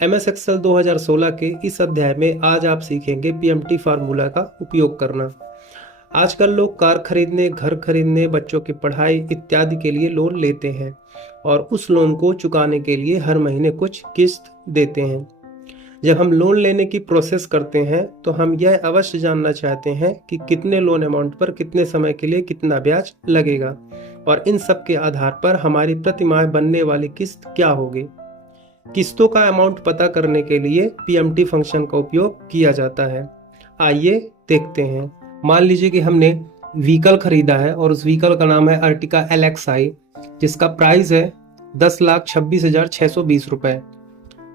MS Excel 2016 के इस अध्याय में आज आप सीखेंगे पीएमटी फार्मूला का उपयोग करना। आजकल लोग कार खरीदने, घर खरीदने, बच्चों की पढ़ाई इत्यादि के लिए लोन लेते हैं और उस लोन को चुकाने के लिए हर महीने कुछ किस्त देते हैं। जब हम लोन लेने की प्रोसेस करते हैं तो हम यह अवश्य जानना चाहते हैं कि कितने लोन अमाउंट पर कितने समय के लिए कितना ब्याज लगेगा और इन सब के आधार पर हमारी प्रति माह बनने वाली किस्त क्या होगी। किस्तों का अमाउंट पता करने के लिए पीएमटी फंक्शन का उपयोग किया जाता है। आइए देखते हैं। मान लीजिए कि हमने व्हीकल खरीदा है और उस व्हीकल का नाम है अर्टिगा LXI, जिसका प्राइस है 10,26,620 रुपए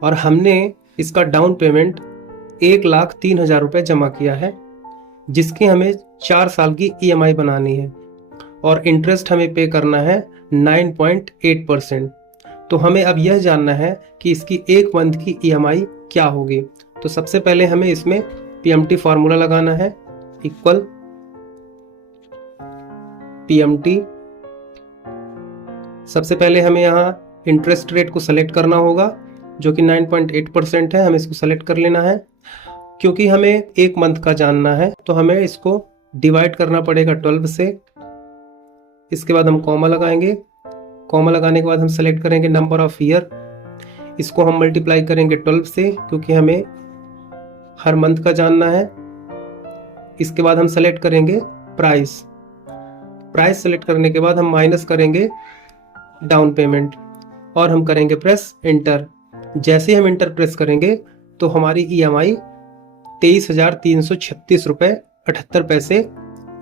और हमने इसका डाउन पेमेंट 1,03,000 रुपए जमा किया है, जिसकी हमें 4 साल की EMI बनानी है और इंटरेस्ट हमें पे करना है 9.8%। तो हमें अब यह जानना है कि इसकी एक मंथ की EMI क्या होगी। तो सबसे पहले हमें इसमें पीएमटी फार्मूला लगाना है, इक्वल पीएमटी। सबसे पहले हमें यहाँ इंटरेस्ट रेट को सेलेक्ट करना होगा जो कि 9.8% है। हमें इसको सेलेक्ट कर लेना है। क्योंकि हमें एक मंथ का जानना है तो हमें इसको डिवाइड करना पड़ेगा 12 से। इसके बाद हम कॉमा लगाएंगे। कॉमा लगाने के बाद हम सेलेक्ट करेंगे नंबर ऑफ ईयर। इसको हम मल्टीप्लाई करेंगे 12 से, क्योंकि हमें हर मंथ का जानना है। इसके बाद हम सेलेक्ट करेंगे प्राइस। प्राइस सेलेक्ट करने के बाद हम माइनस करेंगे डाउन पेमेंट और हम करेंगे प्रेस एंटर। जैसे ही हम एंटर प्रेस करेंगे तो हमारी EMI 23,336 रुपए 78 पैसे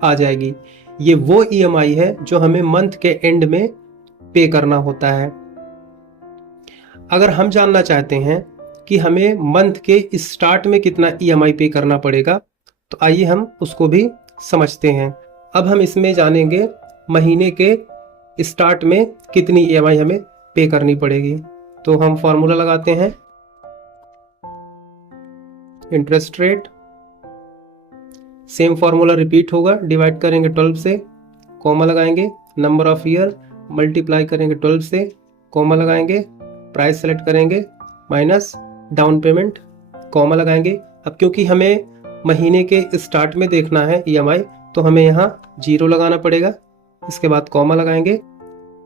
आ जाएगी। ये वो EMI है जो हमें मंथ के एंड में पे करना होता है। अगर हम जानना चाहते हैं कि हमें मंथ के स्टार्ट में कितना EMI पे करना पड़ेगा, तो आइए हम उसको भी समझते हैं। अब हम इसमें जानेंगे महीने के स्टार्ट में कितनी EMI हमें पे करनी पड़ेगी। तो हम फॉर्मूला लगाते हैं, interest rate, same formula repeat होगा, डिवाइड करेंगे 12 से, कॉमा लगाएंगे, नंबर ऑफ ईयर मल्टीप्लाई करेंगे 12 से, कॉमा लगाएंगे, प्राइस सेलेक्ट करेंगे, माइनस डाउन पेमेंट, कॉमा लगाएंगे। अब क्योंकि हमें महीने के स्टार्ट में देखना है EMI, तो हमें यहाँ 0 लगाना पड़ेगा। इसके बाद कॉमा लगाएंगे।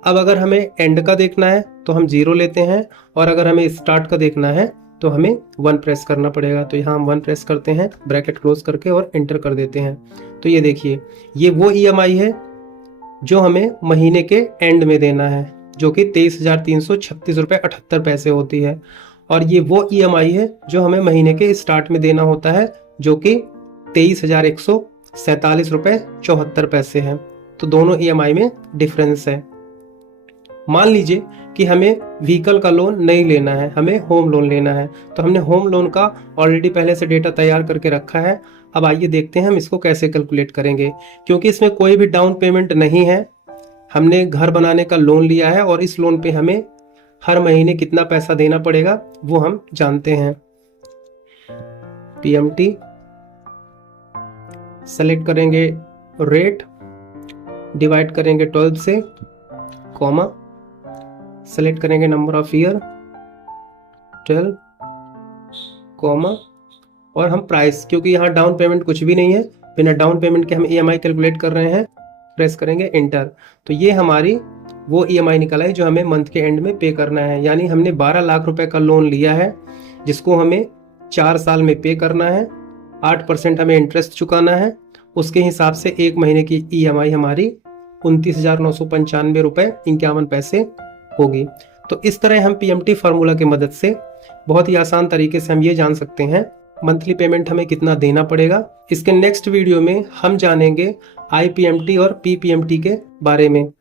अब अगर हमें एंड का देखना है तो हम 0 लेते हैं और अगर हमें स्टार्ट का देखना है तो हमें 1 प्रेस करना पड़ेगा। तो यहाँ हम 1 प्रेस करते हैं, ब्रैकेट क्लोज करके और एंटर कर देते हैं। तो ये देखिए, ये वो EMI है जो हमें महीने के एंड में देना है, जो कि 23,336 रुपए 78 पैसे होती है। और ये वो EMI है जो हमें महीने के स्टार्ट में देना होता है, जो कि 23,147 रुपए 74 पैसे है। तो दोनों EMI में डिफरेंस है। मान लीजिए कि हमें व्हीकल का लोन नहीं लेना है, हमें होम लोन लेना है। तो हमने होम लोन का ऑलरेडी पहले से डेटा तैयार करके रखा है। अब आइए देखते हैं हम इसको कैसे कैलकुलेट करेंगे। क्योंकि इसमें कोई भी डाउन पेमेंट नहीं है, हमने घर बनाने का लोन लिया है और इस लोन पे हमें हर महीने कितना पैसा देना पड़ेगा वो हम जानते हैं। पीएमटी सेलेक्ट करेंगे रेट, डिवाइड करेंगे 12 से, कॉमा सेलेक्ट करेंगे नंबर ऑफ ईयर 12, कॉमा और हम प्राइस, क्योंकि यहाँ डाउन पेमेंट कुछ भी नहीं है, बिना डाउन पेमेंट के हम EMI कैलकुलेट कर रहे हैं, प्रेस करेंगे एंटर। तो ये हमारी वो EMI निकल आई जो हमें मंथ के एंड में पे करना है। यानी हमने 12 लाख रुपए का लोन लिया है जिसको हमें 4 साल में पे करना है, 8% हमें इंटरेस्ट चुकाना है। उसके हिसाब से एक महीने की EMI हमारी 29,995 रुपए 51 पैसे होगी। तो इस तरह हम पीएमटी फार्मूला की मदद से बहुत ही आसान तरीके से हम ये जान सकते हैं मंथली पेमेंट हमें कितना देना पड़ेगा। इसके नेक्स्ट वीडियो में हम जानेंगे IPMT और PPMT के बारे में।